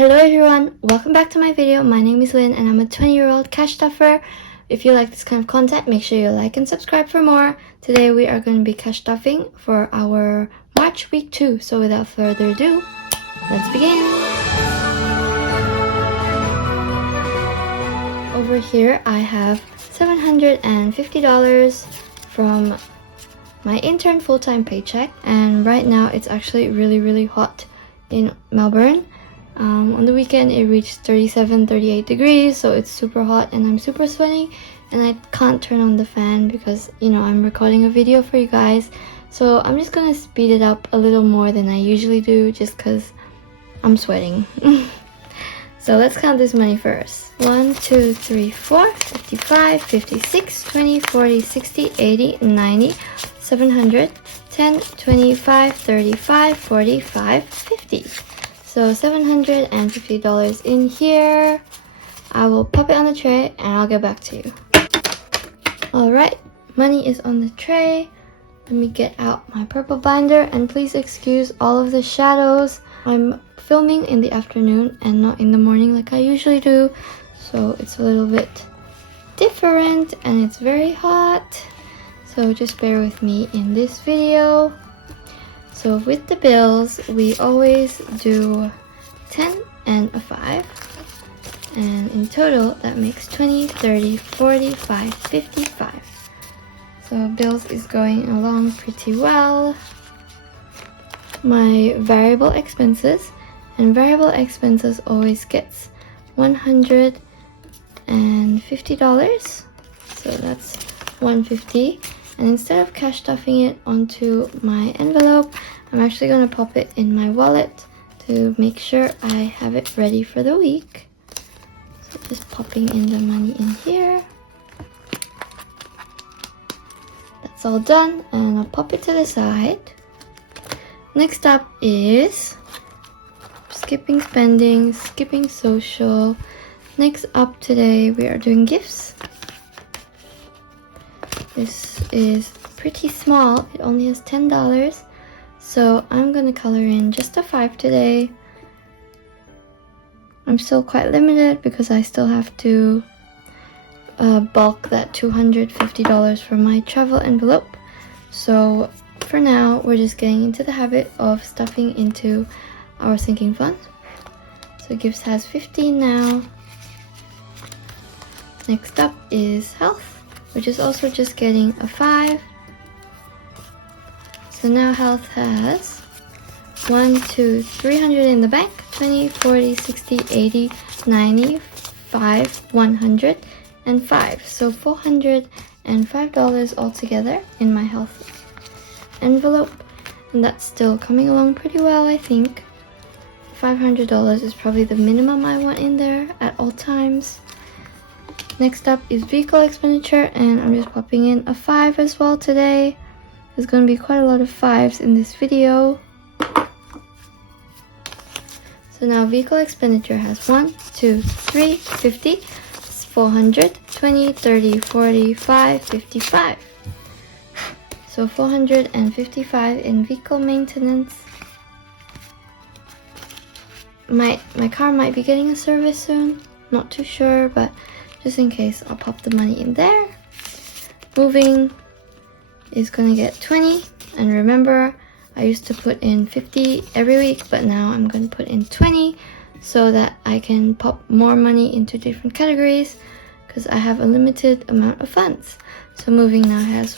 Hello everyone, welcome back to my video. My name is Lynn and I'm a 20-year-old cash stuffer. If you like this kind of content, make sure you like and subscribe for more. Today we are going to be cash stuffing for our March week 2. So without further ado, let's begin. Over here I have $750 from my intern full-time paycheck, and right now it's actually really hot in Melbourne. On the weekend it reached 38 degrees, so it's super hot and I'm super sweating, and I can't turn on the fan because I'm recording a video for you guys, so I'm just gonna speed it up a little more than I usually do just because I'm sweating. So let's count this money first. 1, 2, 3, 4, 55, 56, 20, 40, 60, 80, 90, 700, 10, 25, 35, 45, 50. So $750 in here. I will pop it on the tray and I'll get back to you. Alright, money is on the tray. Let me get out my purple binder, and please excuse all of the shadows. I'm filming in the afternoon and not in the morning like I usually do, so it's a little bit different and it's very hot. So just bear with me in this video. So with the bills, we always do 10 and a 5. And in total, that makes 20, 30, 45, 55. So bills is going along pretty well. My variable expenses, and variable expenses always gets $150. So that's $150. And instead of cash stuffing it onto my envelope, I'm actually going to pop it in my wallet to make sure I have it ready for the week. So just popping in the money in here. That's all done, and I'll pop it to the side. Next up is skipping spending, skipping social. Next up today we are doing gifts. This is pretty small, it only has $10, so I'm gonna color in just a 5 today. I'm still quite limited because I still have to bulk that $250 for my travel envelope. So for now, we're just getting into the habit of stuffing into our sinking fund. So gifts has 15 now. Next up is health, which is also just getting a 5. So now health has 1, 2, 300 in the bank, 20, 40, 60, 80, 90, 5, 100, and 5. So $405 altogether in my health envelope, and that's still coming along pretty well, I think. $500 is probably the minimum I want in there at all times. Next up is vehicle expenditure, and I'm just popping in a 5 as well today. There's going to be quite a lot of 5s in this video. So now vehicle expenditure has 1, 2, 3, 50, 400, 20, 30, 45, 55. So $455 in vehicle maintenance. My car might be getting a service soon, not too sure, but just in case, I'll pop the money in there. Moving is gonna get 20, and remember, I used to put in 50 every week, but now I'm gonna put in 20 so that I can pop more money into different categories because I have a limited amount of funds. So moving now has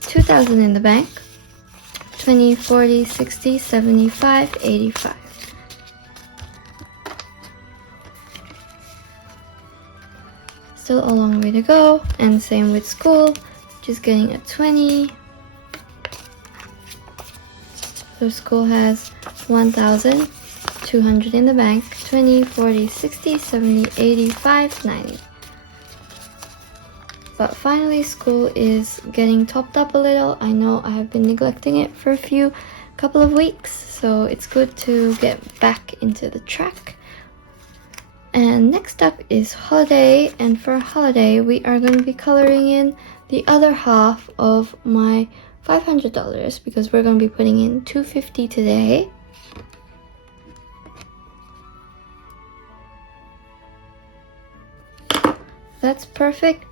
2,000 in the bank, 20, 40, 60, 75, 85. Still a long way to go, and same with school, just getting a 20. So school has 1,200 in the bank, 20, 40, 60, 70, 85, 90. But finally school is getting topped up a little. I know I have been neglecting it for a couple of weeks, so it's good to get back into the track. And next up is holiday, and for holiday we are going to be coloring in the other half of my $500 because we're going to be putting in $250 today. that's perfect.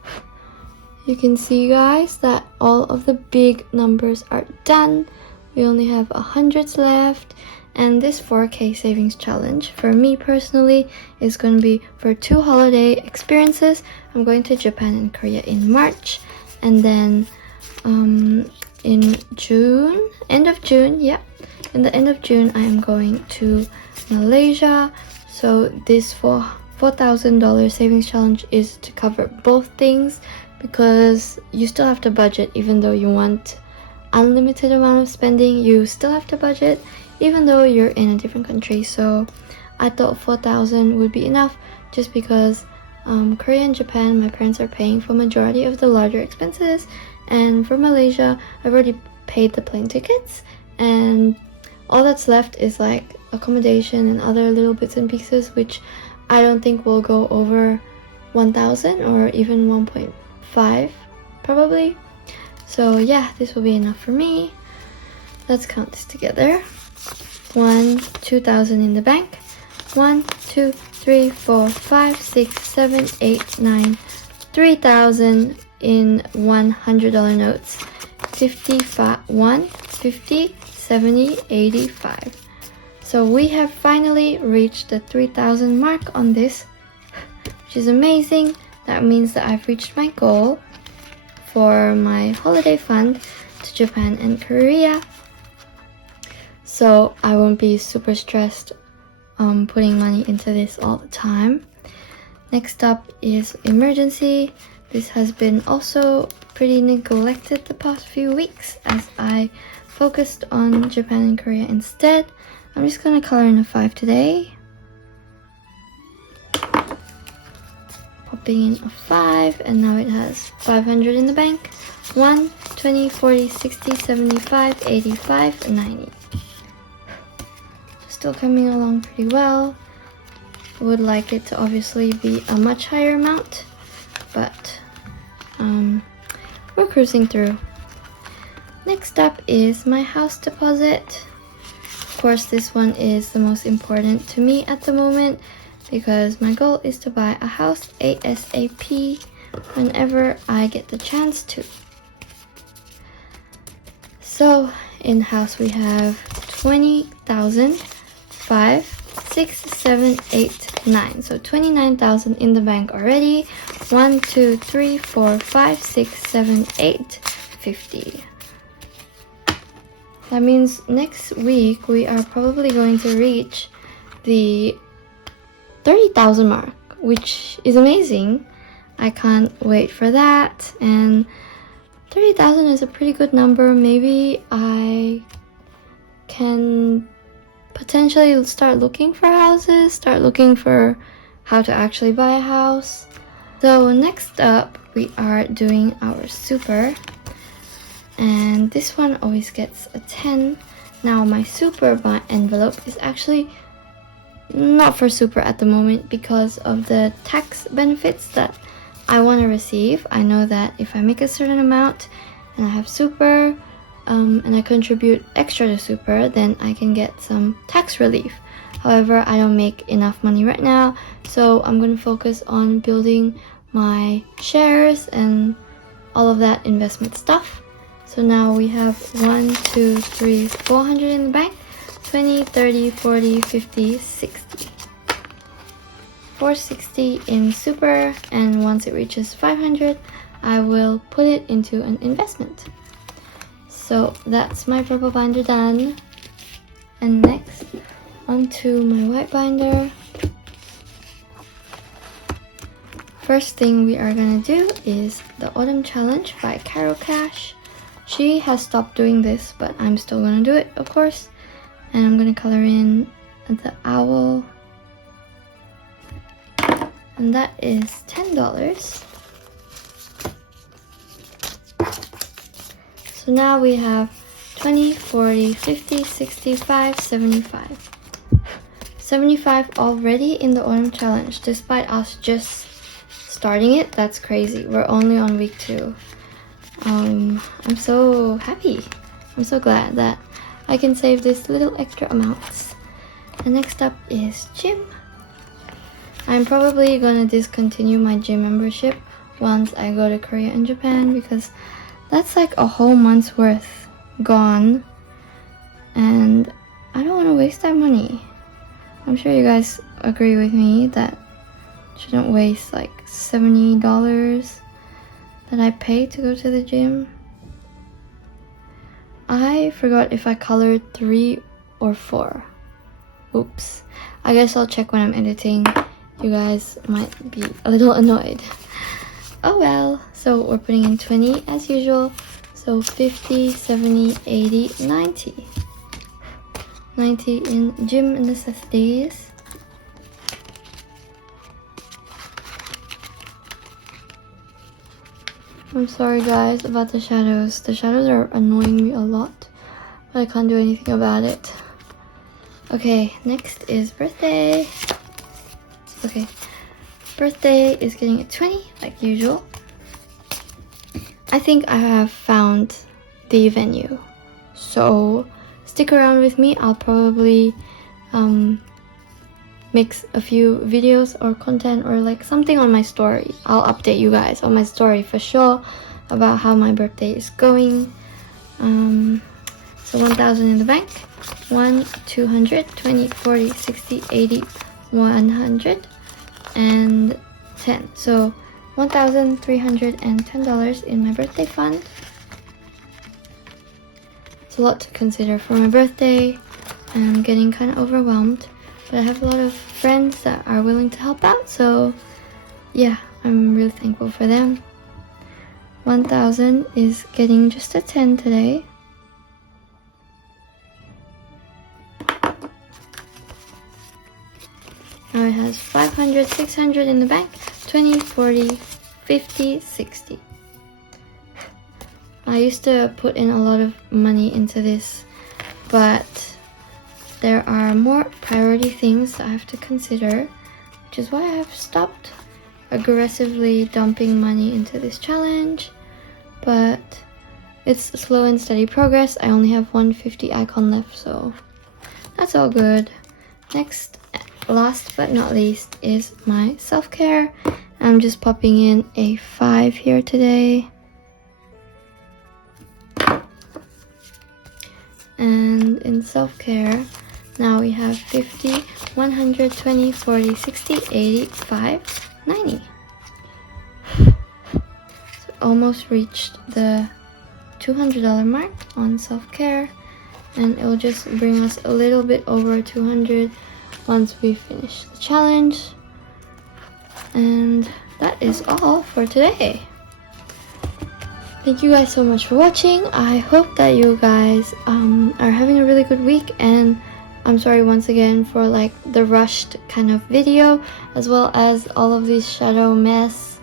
You can see, guys, that all of the big numbers are done. We only have 100s left. And this 4K savings challenge, for me personally, is going to be for 2 holiday experiences. I'm going to Japan and Korea in March. And then in June, end of June, yeah. In the end of June, I am going to Malaysia. So this $4,000 savings challenge is to cover both things, because you still have to budget. Even though you want unlimited amount of spending, you still have to budget even though you're in a different country. So I thought 4,000 would be enough, just because Korea and Japan, my parents are paying for majority of the larger expenses, and for Malaysia, I've already paid the plane tickets, and all that's left is like accommodation and other little bits and pieces, which I don't think will go over 1,000 or even 1.5 probably. So yeah, this will be enough for me. Let's count this together. 2,000 in the bank. 1, 2, 3, 4, 5, 6, 7, 8, 9, 3,000 in $100 notes. 51, 50, 70, 85. So we have finally reached the 3,000 mark on this, which is amazing. That means that I've reached my goal for my holiday fund to Japan and Korea. So I won't be super stressed putting money into this all the time. Next up is emergency. This has been also pretty neglected the past few weeks, as I focused on Japan and Korea instead. I'm just gonna color in a 5 today. Popping in a 5, and now it has 500 in the bank. 1, 20, 40, 60, 75, 85, 90. Still coming along pretty well. Would like it to obviously be a much higher amount, but we're cruising through. Next up is my house deposit. Of course, this one is the most important to me at the moment, because my goal is to buy a house ASAP whenever I get the chance to. So in house we have 20,000, 5, 6, 7, 8, 9. So 29,000 in the bank already. 1, 2, 3, 4, 5, 6, 7, 8, 50. That means next week we are probably going to reach the 30,000 mark, which is amazing. I can't wait for that. And 30,000 is a pretty good number. Maybe I can potentially start looking for houses, start looking for how to actually buy a house. So next up, we are doing our super. And this one always gets a 10. Now my super envelope is actually not for super at the moment, because of the tax benefits that I want to receive. I know that if I make a certain amount and I have super and I contribute extra to super, then I can get some tax relief. However, I don't make enough money right now, so I'm going to focus on building my shares and all of that investment stuff. So now we have 1, 2, 3, 400 in the bank. 20, 30, 40, 50, 60. 460 in super, and once it reaches 500, I will put it into an investment. So that's my purple binder done. And next, onto my white binder. First thing we are gonna do is the Autumn Challenge by Carol Cash. She has stopped doing this, but I'm still gonna do it, of course. And I'm gonna color in the owl, and that is $10. So now we have 20, 40, 50, 65, 75. 75 already in the Autumn Challenge, despite us just starting it. That's crazy. We're only on week 2. I'm so happy. I'm so glad that I can save this little extra amounts. And next up is gym. I'm probably gonna discontinue my gym membership once I go to Korea and Japan, because that's like a whole month's worth gone, and I don't want to waste that money. I'm sure you guys agree with me that I shouldn't waste like $70 that I pay to go to the gym. I forgot if I colored 3 or 4. Oops. I guess I'll check when I'm editing. You guys might be a little annoyed. Oh well. So we're putting in 20 as usual. So 50, 70, 80, 90. 90 in gym necessities. I'm sorry guys about the shadows. The shadows are annoying me a lot, but I can't do anything about it. Okay, next is birthday. Okay, birthday is getting a 20 like usual. I think I have found the venue, so stick around with me. I'll probably mix a few videos or content or like something on my story. I'll update you guys on my story for sure about how my birthday is going. So 1,000 in the bank. 1, 200, 20, 40, 60, 80, 100, and 10. So $1,310 in my birthday fund. It's a lot to consider for my birthday. I'm getting kind of overwhelmed, but I have a lot of friends that are willing to help out, so yeah, I'm really thankful for them. 1,000 is getting just a 10 today. Now it has 500, 600 in the bank, 20, 40, 50, 60. I used to put in a lot of money into this, but there are more priority things that I have to consider, which is why I have stopped aggressively dumping money into this challenge. But it's slow and steady progress. I only have 150 icon left, so that's all good. Next, last but not least, is my self-care. I'm just popping in a 5 here today. And in self-care, now we have 50, 100, 20, 40, 60, 80, 5, 90. So almost reached the $200 mark on self-care, and it will just bring us a little bit over 200 once we finish the challenge. And that is all for today. Thank you guys so much for watching. I hope that you guys are having a really good week, and I'm sorry once again for like the rushed kind of video, as well as all of this shadow mess.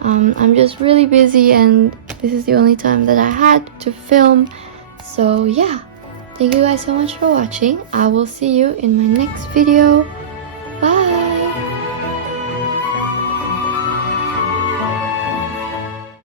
I'm just really busy, and this is the only time that I had to film. So yeah, thank you guys so much for watching. I will see you in my next video.